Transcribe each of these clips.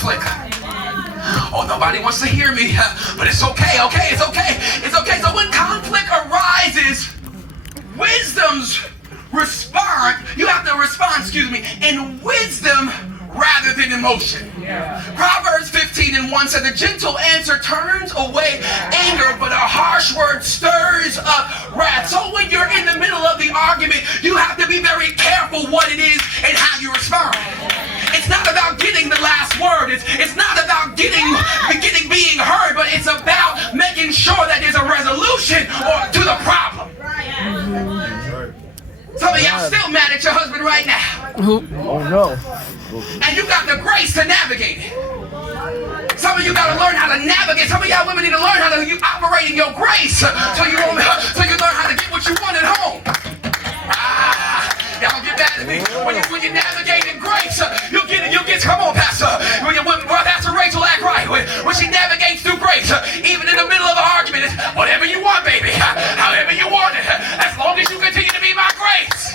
conflict. Oh, nobody wants to hear me, but it's okay, it's okay. So when conflict arises, wisdom's respond, you have to respond, in wisdom rather than emotion. Proverbs 15:1 said, the gentle answer turns away anger, but a harsh word stirs up wrath. So when you're in the middle of the argument, you have to be very careful what it is and how you respond. It's not about getting the last word. It's not about being heard, but it's about making sure that there's a resolution to the problem. Some of y'all still mad at your husband right now. Oh no. And you got the grace to navigate it. Some of you got to learn how to navigate. Some of y'all women need to learn how to operate in your grace so you learn how to get what you want at home. Y'all get mad at me. When you navigate in grace, you'll get come on, Pastor. When Pastor Rachel act right, when she navigates through grace, even in the middle of an argument, it's whatever you want, baby. However you want it. As long as you continue to be my grace.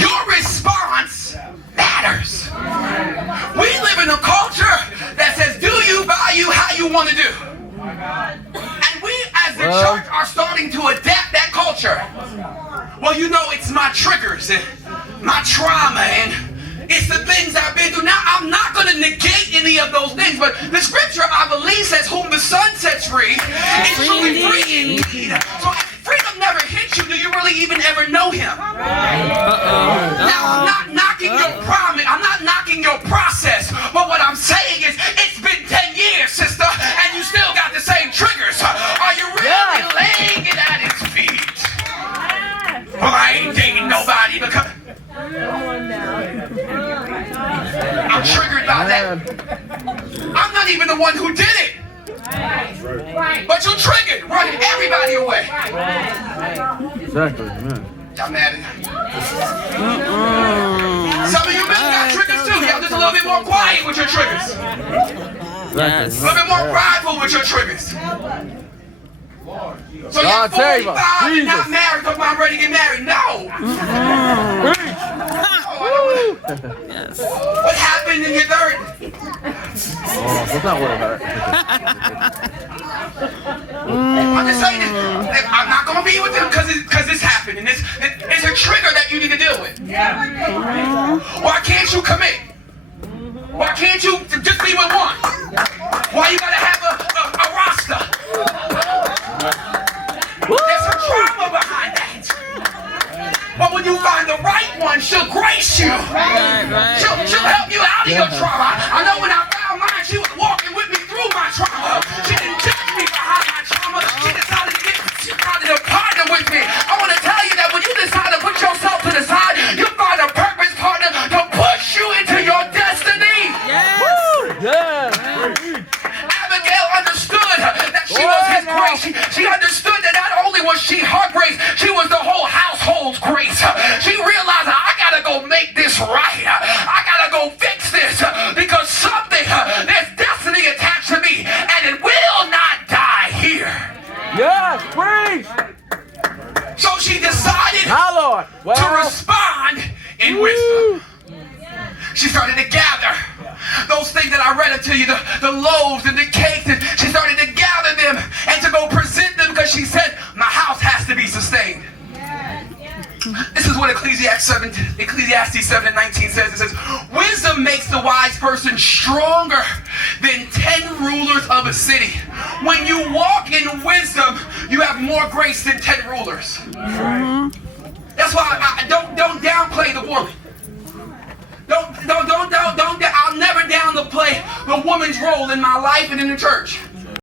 Your response matters. We live in a culture that says, do you, value, how you want to do. And we as the church are starting to adapt that culture. Well, you know, it's my triggers and my trauma and it's the things I've been through. Now, I'm not going to negate any of those things, but the scripture, I believe, says, whom the Son sets free is truly free indeed. So if freedom never hits you, do you really even ever know him? Now, I'm not knocking your promise. I'm not knocking your process. But what I'm saying is, it's been 10 years, sister, and you still got the same triggers. Are you really laying it at his feet? Well, I ain't dating nobody because I'm triggered by that. I'm not even the one who did it. But you triggered, running everybody away. Exactly, man. Y'all mad at me? Some of you men got triggers too. Y'all just a little bit more quiet with your triggers. Yes. A little bit more prideful with your triggers. So you're 45 and not married because I'm ready to get married. No. Yes. What happened in your 30s? Oh, that's not what it hurt. I'm just saying this. I'm not going to be with them because this happened. And it's a trigger that you need to deal with. Why can't you commit? Why can't you just be with one? Why you got to have a roster? There's some trauma behind that. But when you find the right one, she'll grace you. She'll help you out of your trauma. I know when I found mine, she was walking with me through my trauma. She didn't judge me behind my trauma. She decided to partner with me. I want to tell you that when you decide to put yourself to the side, you find a purpose partner to push you into your destiny. Abigail understood that she was his grace. She understood that not only was she her grace, she was the whole household's grace. She realized, I gotta go make this right. I gotta go fix this because there's destiny attached to me and it will not die here. Yes, preach. So she decided Lord. to respond in wisdom. She started to gather those things that I read to you, the loaves and the cakes, and she started to gather them and to go present them because she said, my house has to be sustained. This is what Ecclesiastes 7:19 says. It says, wisdom makes the wise person stronger than 10 rulers of a city. When you walk in wisdom, you have more grace than 10 rulers. That's why I don't downplay the woman. I'll never downplay the woman's role in my life and in the church.